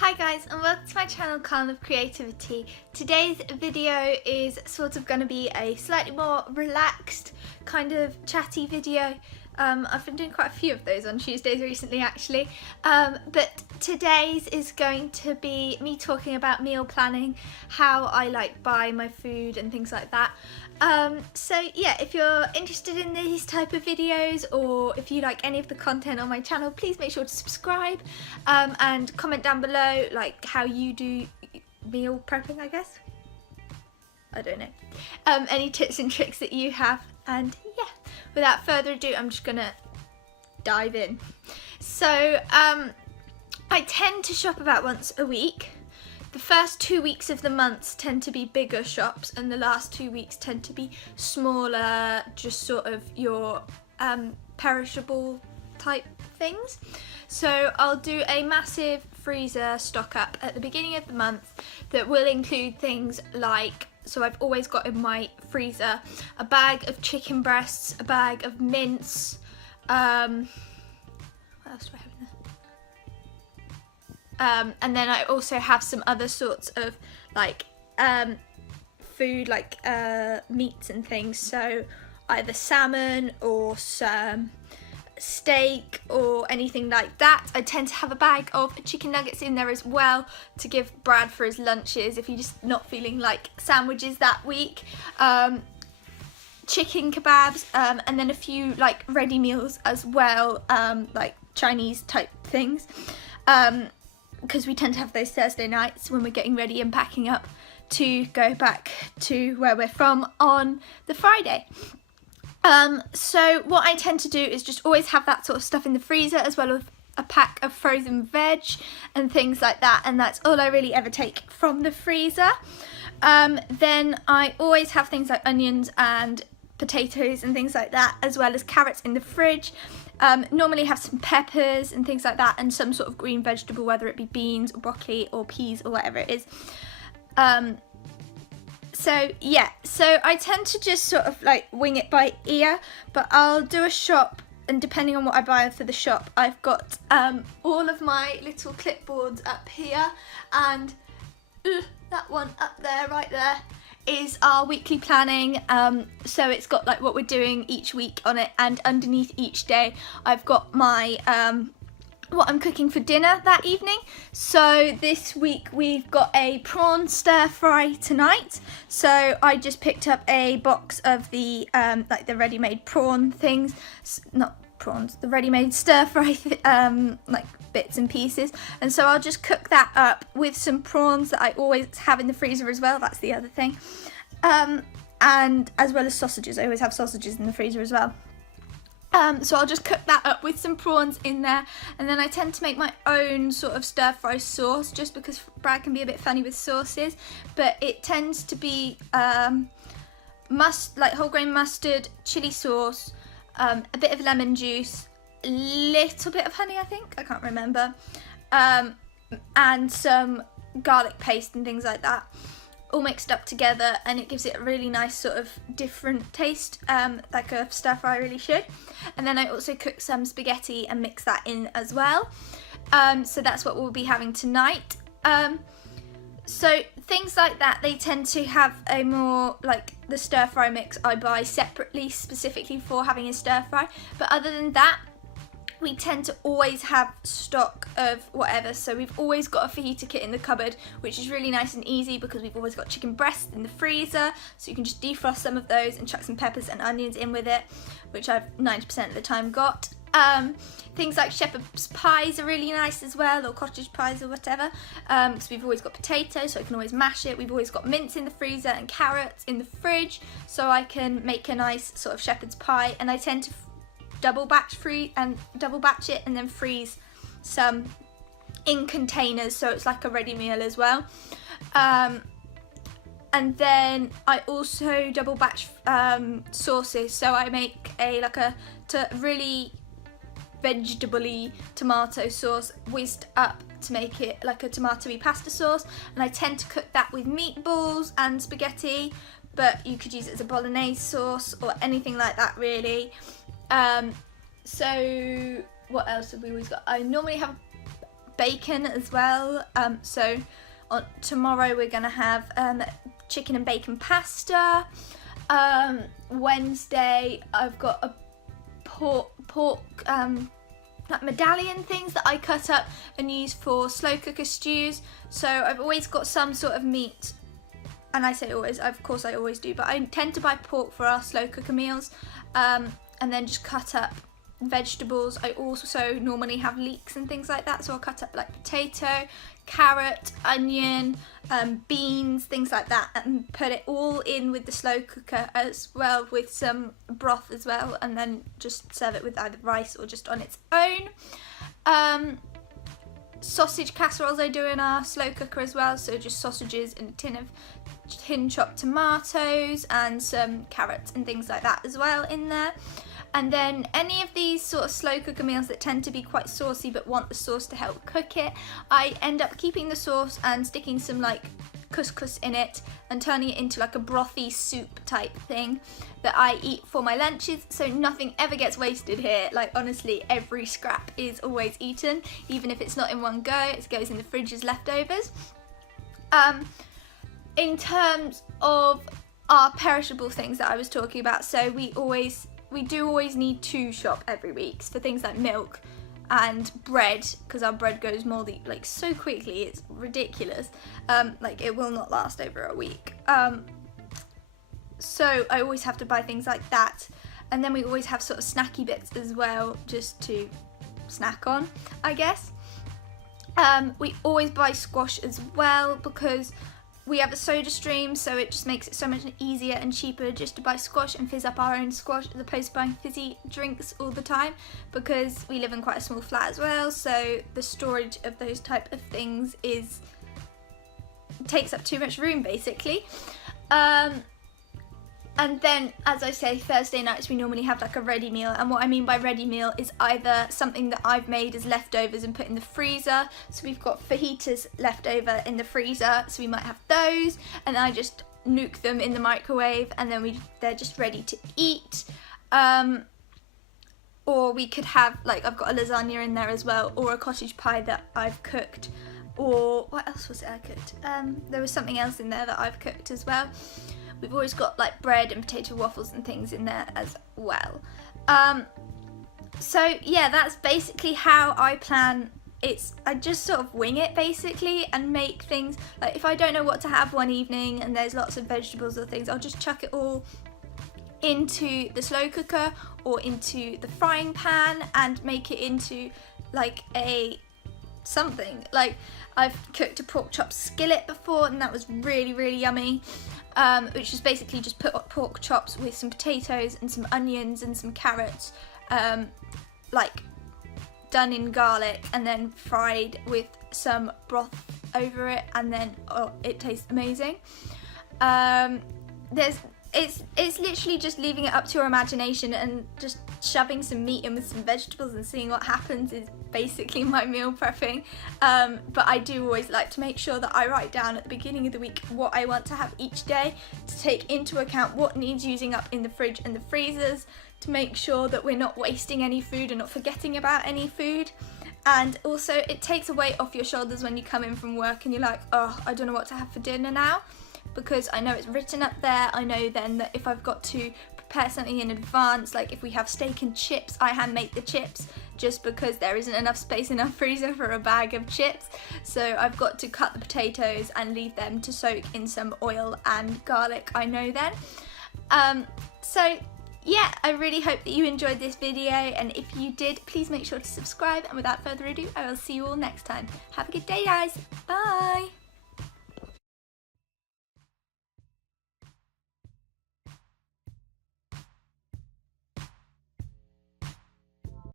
Hi guys, and welcome to my channel Calm of Creativity. Today's video is sort of going to be a slightly more relaxed, kind of chatty video. I've been doing quite a few of those on Tuesdays recently actually, but today's is going to be me talking about meal planning, how I like buy my food and things like that. So yeah, if you're interested in these type of videos, or if you like any of the content on my channel, please make sure to subscribe and comment down below like how you do meal prepping, I guess. I don't know. Any tips and tricks that you have, and yeah, without further ado, I'm just gonna dive in. So I tend to shop about once a week. The first 2 weeks of the month tend to be bigger shops, and the last 2 weeks tend to be smaller, just sort of your perishable type things. So I'll do a massive freezer stock up at the beginning of the month that will include things like, so I've always got in my freezer a bag of chicken breasts, a bag of mince, what else do I have in there? And then I also have some other sorts of like food, like meats and things, so either salmon or some steak or anything like that. I tend to have a bag of chicken nuggets in there as well to give Brad for his lunches if you're just not feeling like sandwiches that week. Chicken kebabs, and then a few like ready meals as well, like Chinese type things, because we tend to have those Thursday nights when we're getting ready and packing up to go back to where we're from on the Friday. So what I tend to do is just always have that sort of stuff in the freezer, as well as a pack of frozen veg and things like that, and that's all I really ever take from the freezer. Then I always have things like onions and potatoes and things like that, as well as carrots in the fridge. Normally have some peppers and things like that, and some sort of green vegetable, whether it be beans or broccoli or peas or whatever it is. So yeah, so I tend to just sort of like wing it by ear, but I'll do a shop, and depending on what I buy for the shop, I've got all of my little clipboards up here, and that one up there, right there, is our weekly planning. So it's got like what we're doing each week on it, and underneath each day I've got my what I'm cooking for dinner that evening. So this week we've got a prawn stir fry tonight, so I just picked up a box of the like the ready-made prawn things, not prawns, the ready-made stir fry like bits and pieces, and so I'll just cook that up with some prawns that I always have in the freezer as well. That's the other thing, and as well as sausages. I always have sausages in the freezer as well. So I'll just cook that up with some prawns in there, and then I tend to make my own sort of stir fry sauce, just because Brad can be a bit funny with sauces, but it tends to be like whole grain mustard, chili sauce, a bit of lemon juice, a little bit of honey, I think, I can't remember, and some garlic paste and things like that, all mixed up together, and it gives it a really nice sort of different taste, like a stir fry really should. And then I also cook some spaghetti and mix that in as well. So that's what we'll be having tonight. So things like that, they tend to have a more, like the stir fry mix I buy separately specifically for having a stir fry, but other than that, we tend to always have stock of whatever. So we've always got a fajita kit in the cupboard, which is really nice and easy because we've always got chicken breasts in the freezer, so you can just defrost some of those and chuck some peppers and onions in with it, which I've 90% of the time got. Things like shepherd's pies are really nice as well, or cottage pies or whatever, because we've always got potatoes, so I can always mash it. We've always got mince in the freezer and carrots in the fridge, so I can make a nice sort of shepherd's pie, and I tend to double batch it and then freeze some in containers, so it's like a ready meal as well. And then I also double batch sauces, so I make a really vegetable-y tomato sauce whizzed up to make it like a tomatoey pasta sauce, and I tend to cook that with meatballs and spaghetti, but you could use it as a bolognese sauce or anything like that really. So what else have we always got? I normally have bacon as well. So tomorrow we're gonna have chicken and bacon pasta. Wednesday I've got a pork like medallion things that I cut up and use for slow cooker stews. So I've always got some sort of meat, and I say always, of course I always do, but I tend to buy pork for our slow cooker meals, and then just cut up vegetables. I also normally have leeks and things like that, so I'll cut up like potato, carrot, onion, beans, things like that, and put it all in with the slow cooker as well, with some broth as well, and then just serve it with either rice or just on its own. Sausage casseroles I do in our slow cooker as well, so just sausages and a tin chopped tomatoes and some carrots and things like that as well in there. And then any of these sort of slow cooker meals that tend to be quite saucy but want the sauce to help cook it, I end up keeping the sauce and sticking some like couscous in it and turning it into like a brothy soup type thing that I eat for my lunches, so nothing ever gets wasted here. Like honestly, every scrap is always eaten, even if it's not in one go, it goes in the fridge as leftovers. In terms of our perishable things that I was talking about, so we do always need to shop every week for things like milk and bread, because our bread goes moldy like so quickly, it's ridiculous. Like it will not last over a week. So I always have to buy things like that, and then we always have sort of snacky bits as well, just to snack on, I guess. We always buy squash as well, because we have a soda stream, so it just makes it so much easier and cheaper just to buy squash and fizz up our own squash as opposed to buying fizzy drinks all the time, because we live in quite a small flat as well, so the storage of those type of things takes up too much room basically. And then, as I say, Thursday nights we normally have like a ready meal, and what I mean by ready meal is either something that I've made as leftovers and put in the freezer, so we've got fajitas left over in the freezer, so we might have those, and I just nuke them in the microwave, and then they're just ready to eat. Or we could have, like, I've got a lasagna in there as well, or a cottage pie that I've cooked, or what else was it I cooked? There was something else in there that I've cooked as well. We've always got like bread and potato waffles and things in there as well. So yeah, that's basically how I plan. I just sort of wing it basically and make things, like if I don't know what to have one evening and there's lots of vegetables or things, I'll just chuck it all into the slow cooker or into the frying pan and make it into like something. Like I've cooked a pork chop skillet before, and that was really, really yummy. Which is basically just put up pork chops with some potatoes and some onions and some carrots, like done in garlic and then fried with some broth over it, and then it tastes amazing. It's literally just leaving it up to your imagination and just shoving some meat in with some vegetables and seeing what happens is basically my meal prepping. But I do always like to make sure that I write down at the beginning of the week what I want to have each day, to take into account what needs using up in the fridge and the freezers, to make sure that we're not wasting any food and not forgetting about any food. And also it takes a weight off your shoulders when you come in from work and you're like, oh, I don't know what to have for dinner now, because I know it's written up there. I know then that if I've got to prepare something in advance, like if we have steak and chips, I hand make the chips just because there isn't enough space in our freezer for a bag of chips. So I've got to cut the potatoes and leave them to soak in some oil and garlic, I know then. So yeah, I really hope that you enjoyed this video, and if you did, please make sure to subscribe, and without further ado, I will see you all next time. Have a good day, guys. Bye.